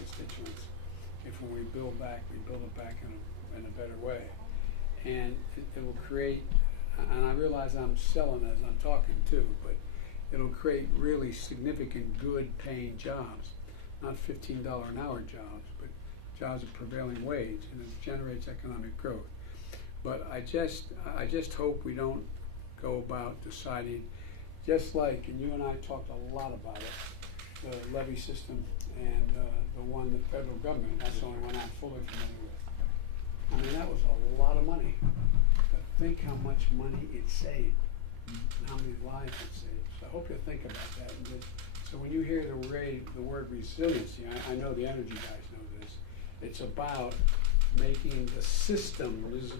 constituents. If when we build back, we build it back in a better way. And it will create, and I realize I'm selling as I'm talking too, but it'll create really significant good paying jobs, not $15 an hour jobs, but jobs of prevailing wage, and it generates economic growth. But I just hope we don't go about deciding, just like, and you and I talked a lot about it, the levy system and the one the federal government, that's the only one I'm fully familiar with. I mean, that was a lot of money, but think how much money it saved and how many lives it saved. So I hope you'll think about that. And so when you hear the word resiliency, I know the energy guys know this, it's about making the systems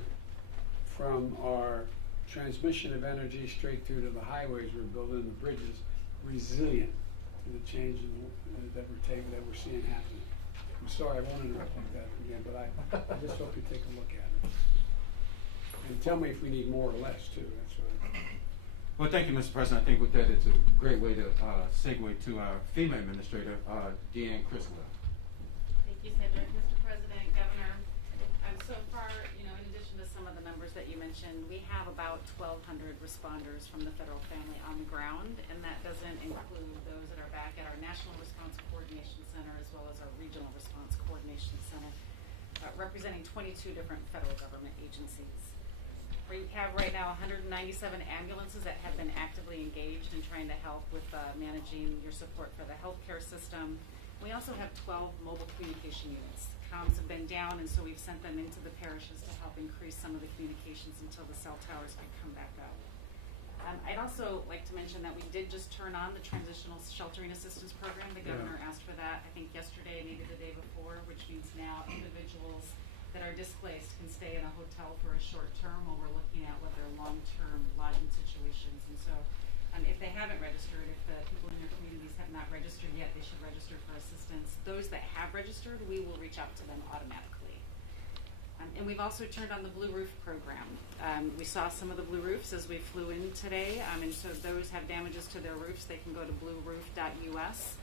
from our transmission of energy straight through to the highways we're building, the bridges, resilient to the change that we're seeing happening. I'm sorry, I won't interrupt like that again, but I just hope you take a look at it. And tell me if we need more or less, too. That's what Well, thank you, Mr. President. I think with that, it's a great way to segue to our FEMA administrator, Deanne Criswell. Thank you, Cedric. Mr. President, Governor, so far, in addition to some of the numbers that you mentioned, we have about 1,200 responders from the federal family on the ground, and that doesn't include those that are back at our National Response Coordination Center as well as our Regional Response Coordination Center, representing 22 different federal government agencies. We have right now 197 ambulances that have been actively engaged in trying to help with managing your support for the healthcare system. We also have 12 mobile communication units. Comms have been down, and so we've sent them into the parishes to help increase some of the communications until the cell towers can come back up. I'd also like to mention that we did just turn on the Transitional Sheltering Assistance Program. The governor asked for that, I think yesterday, maybe the day before, which means now individuals that are displaced can stay in a hotel for a short term while we're looking at what their long-term lodging situations. And so if they haven't registered, if the people in their communities have not registered yet, they should register for assistance. Those that have registered, we will reach out to them automatically. And we've also turned on the Blue Roof program. We saw some of the blue roofs as we flew in today, and so those have damages to their roofs. They can go to blueroof.us.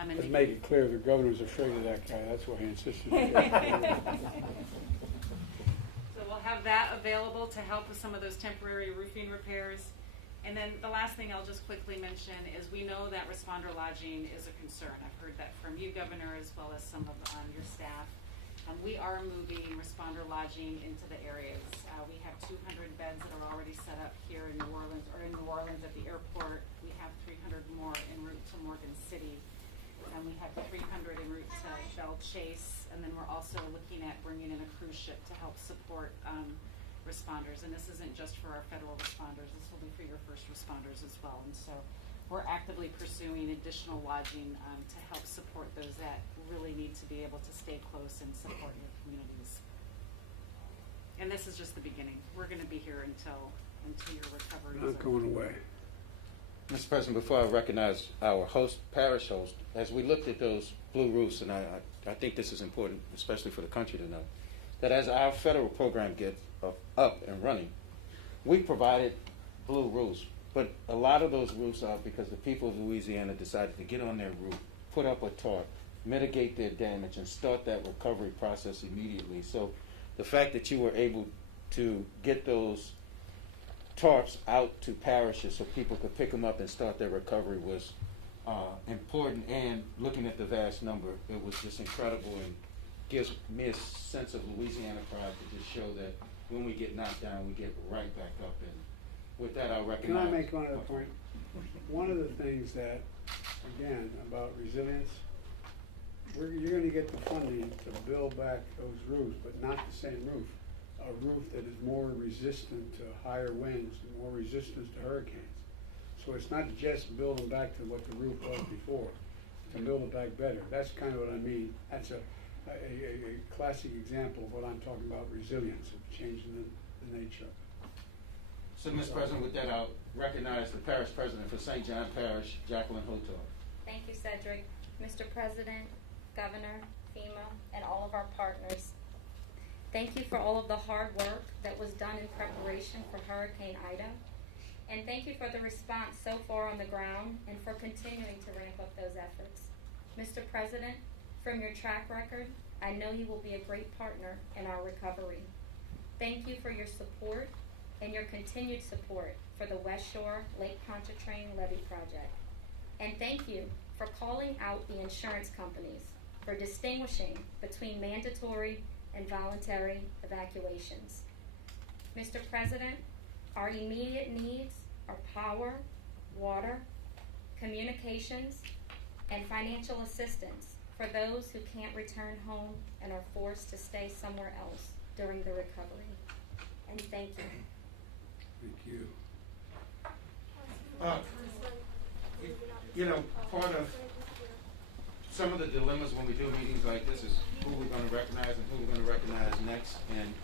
Let's make it clear the governor's afraid of that guy. That's why he insisted. So we'll have that available to help with some of those temporary roofing repairs. And then the last thing I'll just quickly mention is we know that responder lodging is a concern. I've heard that from you, Governor, as well as some of your staff. We are moving responder lodging into the areas. We have 200 beds that are already set up here in New Orleans, or in New Orleans at the airport. We have 300 more en route to Morgan City. And we have 300 en route to Belle Chase. And then we're also looking at bringing in a cruise ship to help support responders. And this isn't just for our federal responders. This will be for your first responders as well. And so we're actively pursuing additional lodging to help support those that really need to be able to stay close and support your communities. And this is just the beginning. We're going to be here until your recovery is Not going away. Mr. President, before I recognize our parish host, as we looked at those blue roofs, and I think this is important, especially for the country to know, that as our federal program gets up and running, we provided blue roofs. But a lot of those roofs are because the people of Louisiana decided to get on their roof, put up a tarp, mitigate their damage, and start that recovery process immediately. So the fact that you were able to get those tarps out to parishes so people could pick them up and start their recovery was important. And looking at the vast number, it was just incredible and gives me a sense of Louisiana pride to just show that when we get knocked down, we get right back up. And with that, I'll recognize. Can I make one other point? One of the things that, again, about resilience, you're going to get the funding to build back those roofs, but not the same roof. A roof that is more resistant to higher winds, and more resistant to hurricanes. So it's not just building back to what the roof was before, to build it back better. That's kind of what I mean. That's a classic example of what I'm talking about, resilience, of changing the nature of it. So, Mr. President, with that, I'll recognize the parish president for St. John Parish, Jacqueline Hotar. Thank you, Cedric. Mr. President, Governor, FEMA, and all of our partners, thank you for all of the hard work that was done in preparation for Hurricane Ida. And thank you for the response so far on the ground and for continuing to ramp up those efforts. Mr. President, From your track record, I know you will be a great partner in our recovery. Thank you for your support and your continued support for the West Shore Lake Pontchartrain Levee Project. And thank you for calling out the insurance companies for distinguishing between mandatory and voluntary evacuations. Mr. President, our immediate needs are power, water, communications, and financial assistance for those who can't return home and are forced to stay somewhere else during the recovery. And thank you. Thank you. You know, part of some of the dilemmas when we do meetings like this is who we're going to recognize and who we're going to recognize next. And